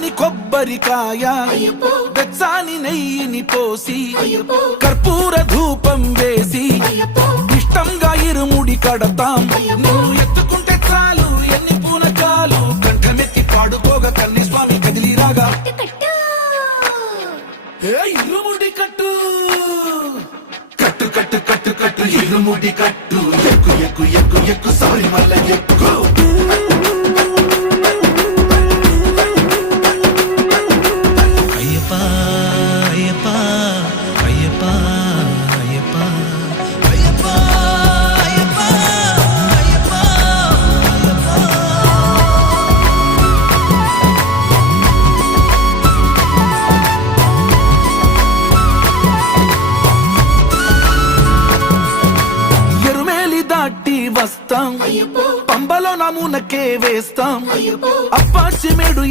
తెల్లాని కొబ్బరికాయ వెచ్చాని నెయ్యిని పోసి కర్పూర ధూపం వేసి ఇష్టంగా ఇరుముడి కడతాం. నువ్వు ఎత్తుకుంటే చాలు ఎన్ని పూనకాలు కంఠమెత్తి పాడుకోగా కన్ని స్వామి కదిలిరాగా ఇరుముడి కట్టు కట్టు కట్టు కట్టు కట్టు ఇరుముడి కట్టు ఎక్కు ఎక్కు ఎక్కు ఎక్కు శబరిమల ఎక్కు. వస్తాం పంబలో నమూనకే వేస్తాం అప్పాచి మేడు